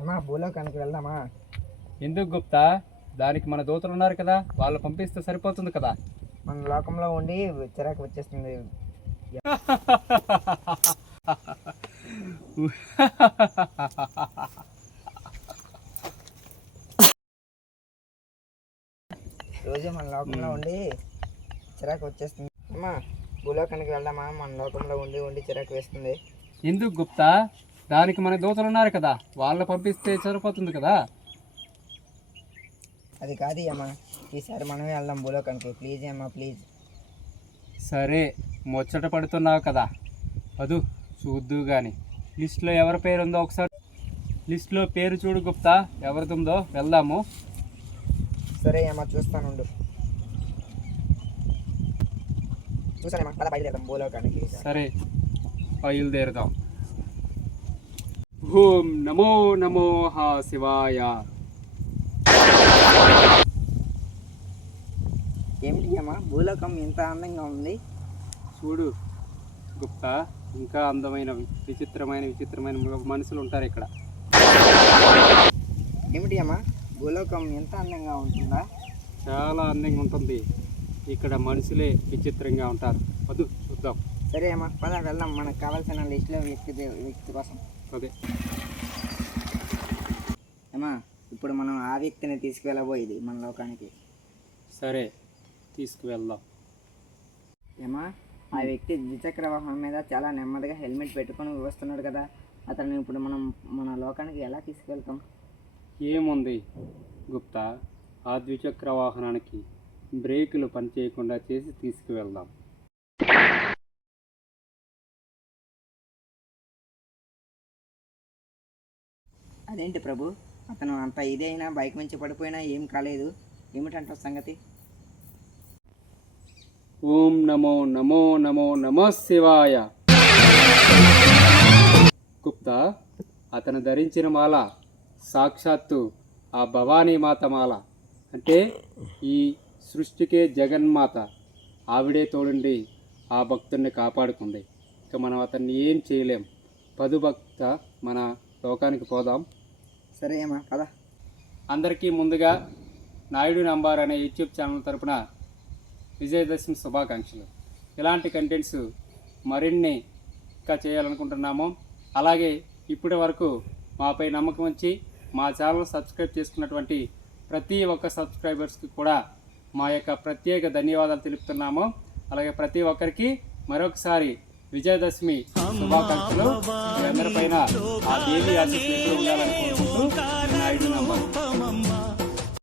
అమ్మా భూలోకానికి వెళ్దామా? ఎందుకు గుప్తా? దానికి మన దూతలు ఉన్నారు కదా, వాళ్ళు పంపిస్తే సరిపోతుంది కదా. మన లోకంలో ఉండి చిరాకు వచ్చేస్తుంది. రోజు మన లోకంలో ఉండి చిరాకు వచ్చేస్తుంది. అమ్మా భూలోకానికి వెళ్దామా? మన లోకంలో ఉండి ఉండి చిరాకు వేస్తుంది. ఎందుకు గుప్తా? దానికి మన దూతలు ఉన్నారు కదా, వాళ్ళు పంపిస్తే సరిపోతుంది కదా. అది కాదు అమ్మా, ఈసారి మనమే వెళ్దాం భూలోకానికి. ప్లీజ్ అమ్మా ప్లీజ్. సరే, ముచ్చట పడుతున్నావు కదా, అదు చూద్దు కానీ లిస్ట్లో ఎవరి పేరు ఉందో ఒకసారి లిస్ట్లో పేరు చూడు గుప్తా, ఎవరిదుందో వెళ్దాము. సరే అమ్మా చూస్తానుండు. చూసానమ్మా, పద బయలుదేరదాం భూలోకానికి. సరే బయలుదేరదాం. ఓం నమో నమో శివాయ. ఏమిటి అమ్మా భూలోకం ఎంత అందంగా ఉంది? చూడు గుప్తా, ఇంకా అందమైన విచిత్రమైన మనుషులు ఉంటారు ఇక్కడ. ఏమిటి అమ్మా భూలోకం ఎంత అందంగా ఉంటుందా? చాలా అందంగా ఉంటుంది. ఇక్కడ మనుషులే విచిత్రంగా ఉంటారు. వద్దు చూద్దాం. సరే అమ్మా పద వెళ్దాం, మనకు కావాల్సిన లిస్టులో వ్యక్తి కోసం. అదే అమ్మా ఇప్పుడు మనం ఆ వ్యక్తిని తీసుకువెళ్ళబోయేది మన లోకానికి. సరే తీసుకువెళ్దాం. ఏమా ఆ వ్యక్తి ద్విచక్ర వాహనం మీద చాలా నెమ్మదిగా హెల్మెట్ పెట్టుకొని వస్తున్నాడు కదా, అతను ఇప్పుడు మనం మన లోకానికి ఎలా తీసుకెళ్తాం? ఏముంది గుప్తా, ఆ ద్విచక్ర వాహనానికి బ్రేకులు పనిచేయకుండా చేసి తీసుకువెళ్దాం. అదేంటి ప్రభు, అతను అంత ఇదైనా బైక్ నుంచి పడిపోయినా ఏం కాలేదు, ఏమిటంట సంగతి? ఓం నమో నమో నమో నమో శివాయ. గుప్తా, అతను ధరించిన మాల సాక్షాత్తు ఆ భవానీ మాత మాల. అంటే ఈ సృష్టికే జగన్మాత. ఆవిడే తోడుండి ఆ భక్తుడిని కాపాడుకుంది. ఇక మనం అతన్ని ఏం చేయలేం. భక్త మన లోకానికి పోదాం. సరే అమ్మా పద. అందరికీ ముందుగా నాయుడు నంబర్ అనే యూట్యూబ్ ఛానల్ తరపున విజయదశమి శుభాకాంక్షలు. ఇలాంటి కంటెంట్స్ మరిన్ని ఇంకా చేయాలనుకుంటున్నాము. అలాగే ఇప్పటి వరకు మాపై నమ్మకం ఉంచి మా ఛానల్ సబ్స్క్రైబ్ చేసుకున్నటువంటి ప్రతి ఒక్క సబ్స్క్రైబర్స్కి కూడా మా యొక్క ప్రత్యేక ధన్యవాదాలు తెలుపుతున్నాము. అలాగే ప్రతి ఒక్కరికి మరొకసారి విజయదశమి శుభాకాంక్షలు. మీ అందరిపైన ఆ దేవి ఆశీస్సులు ఉండాలనుకుంటున్నాము.